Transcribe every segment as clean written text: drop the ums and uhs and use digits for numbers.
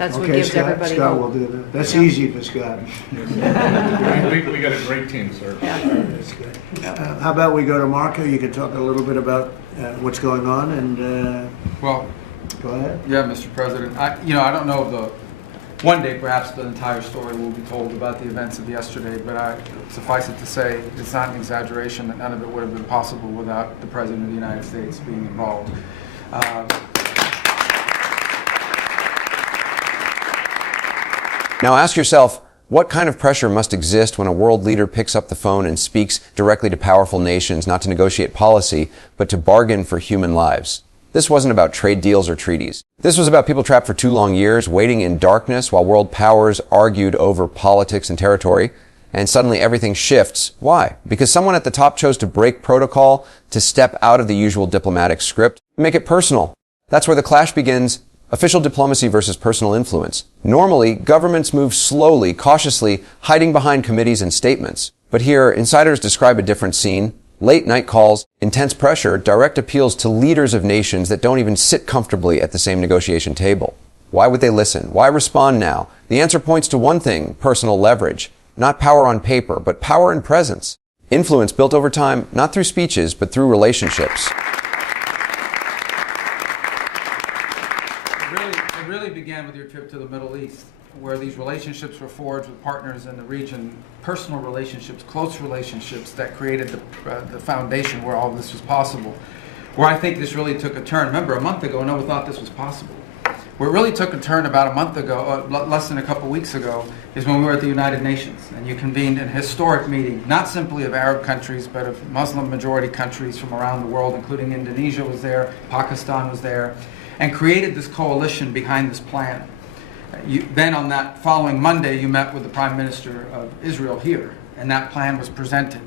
That's what Okay, gives Scott, everybody Scott hope. will do that. That's Yeah. easy for Scott. We got a great team, sir. Yeah. That's good. How about we go to Marco? You can talk a little bit about what's going on, and Well, go ahead. yeah, Mr. President. I don't know if one day perhaps the entire story will be told about the events of yesterday, but suffice it to say, it's not an exaggeration that none of it would have been possible without the President of the United States being involved. Now ask yourself, what kind of pressure must exist when a world leader picks up the phone and speaks directly to powerful nations, not to negotiate policy, but to bargain for human lives? This wasn't about trade deals or treaties. This was about people trapped for 2 long years, waiting in darkness while world powers argued over politics and territory. And suddenly everything shifts. Why? Because someone at the top chose to break protocol, to step out of the usual diplomatic script, make it personal. That's where the clash begins. Official diplomacy versus personal influence. Normally, governments move slowly, cautiously, hiding behind committees and statements. But here, insiders describe a different scene. Late night calls, intense pressure, direct appeals to leaders of nations that don't even sit comfortably at the same negotiation table. Why would they listen? Why respond now? The answer points to one thing, personal leverage. Not power on paper, but power in presence. Influence built over time, not through speeches, but through relationships. It really began with your trip to the Middle East, where these relationships were forged with partners in the region, personal relationships, close relationships that created the foundation where all this was possible. Where I think this really took a turn. Remember, a month ago, no one thought this was possible. Where it really took a turn about a month ago, less than a couple weeks ago, is when we were at the United Nations, and you convened an historic meeting, not simply of Arab countries, but of Muslim-majority countries from around the world, including Indonesia was there, Pakistan was there, and created this coalition behind this plan. Then on that following Monday, you met with the Prime Minister of Israel here, and that plan was presented.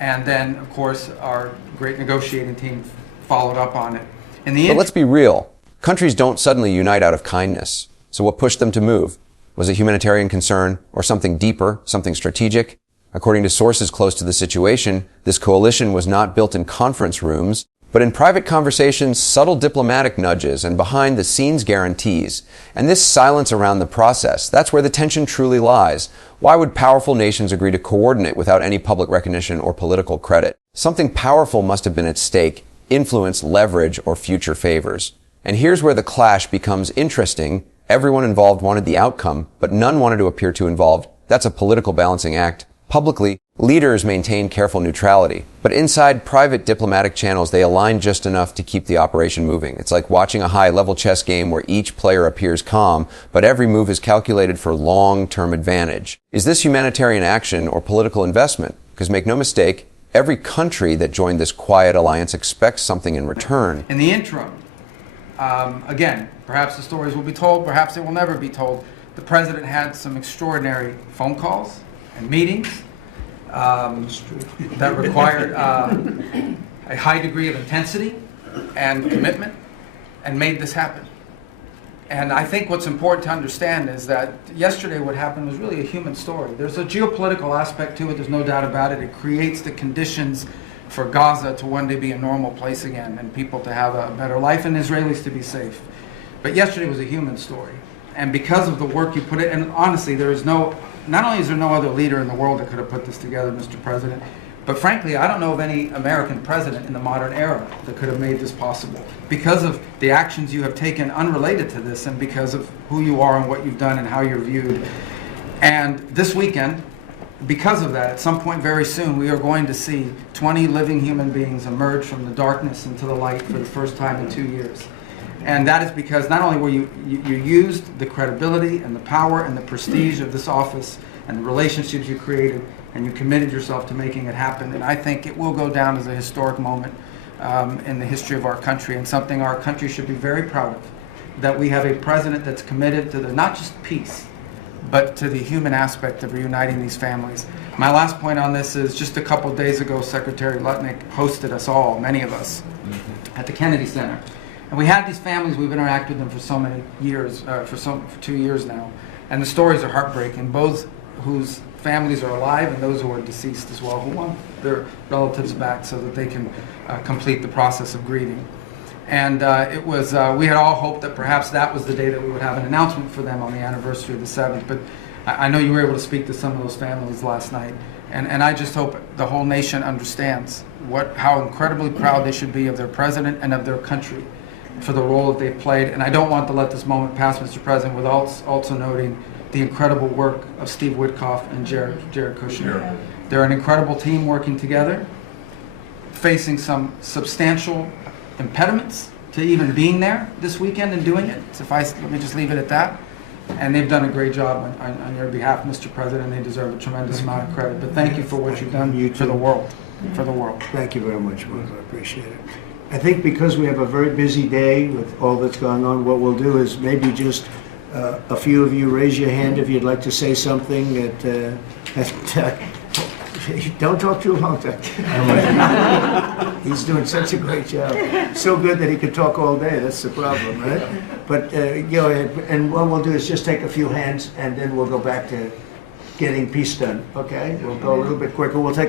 And then, of course, our great negotiating team followed up on it. But let's be real. Countries don't suddenly unite out of kindness. So what pushed them to move? Was it humanitarian concern or something deeper, something strategic? According to sources close to the situation, this coalition was not built in conference rooms, but in private conversations, subtle diplomatic nudges, and behind-the-scenes guarantees. And this silence around the process, that's where the tension truly lies. Why would powerful nations agree to coordinate without any public recognition or political credit? Something powerful must have been at stake: influence, leverage, or future favors. And here's where the clash becomes interesting. Everyone involved wanted the outcome, but none wanted to appear too involved. That's a political balancing act. Publicly, leaders maintain careful neutrality, but inside private diplomatic channels, they align just enough to keep the operation moving. It's like watching a high-level chess game where each player appears calm, but every move is calculated for long-term advantage. Is this humanitarian action or political investment? Because make no mistake, every country that joined this quiet alliance expects something in return. In the interim, again, perhaps the stories will be told, perhaps they will never be told. The President had some extraordinary phone calls and meetings that required a high degree of intensity and commitment, and made this happen. And I think what's important to understand is that yesterday what happened was really a human story. There's a geopolitical aspect to it, there's no doubt about it. It creates the conditions for Gaza to one day be a normal place again, and people to have a better life, and Israelis to be safe. But yesterday was a human story. And because of the work you put in, and honestly, not only is there no other leader in the world that could have put this together, Mr. President, but frankly, I don't know of any American president in the modern era that could have made this possible. Because of the actions you have taken unrelated to this, and because of who you are and what you've done and how you're viewed. And this weekend, because of that, at some point very soon, we are going to see 20 living human beings emerge from the darkness into the light for the first time in 2 years. And that is because not only were you used the credibility and the power and the prestige of this office and the relationships you created, and you committed yourself to making it happen. And I think it will go down as a historic moment in the history of our country, and something our country should be very proud of. That we have a president that's committed to not just peace, but to the human aspect of reuniting these families. My last point on this is, just a couple of days ago, Secretary Lutnick hosted us all, many of us, at the Kennedy Center. And we had these families, we've interacted with them for so many years, for 2 years now. And the stories are heartbreaking, both whose families are alive and those who are deceased as well, who want their relatives back so that they can complete the process of grieving. And it was, we had all hoped that perhaps that was the day that we would have an announcement for them on the anniversary of the 7th. But I know you were able to speak to some of those families last night. And I just hope the whole nation understands how incredibly proud they should be of their president and of their country for the role that they've played. And I don't want to let this moment pass, Mr. President, without also noting the incredible work of Steve Witkoff and Jared Kushner. Yeah. They're an incredible team working together, facing some substantial impediments to even being there this weekend and doing it. Let me just leave it at that. And they've done a great job on your behalf, Mr. President. They deserve a tremendous amount of credit. But thank you for what you've done for the world. For the world. Thank you very much, Michael. I appreciate it. I think because we have a very busy day with all that's going on, what we'll do is maybe just a few of you raise your hand if you'd like to say something don't talk too long. He's doing such a great job. So good that he could talk all day. That's the problem, right? But go ahead. And what we'll do is just take a few hands, and then we'll go back to getting peace done. Okay? We'll go a little bit quicker. We'll take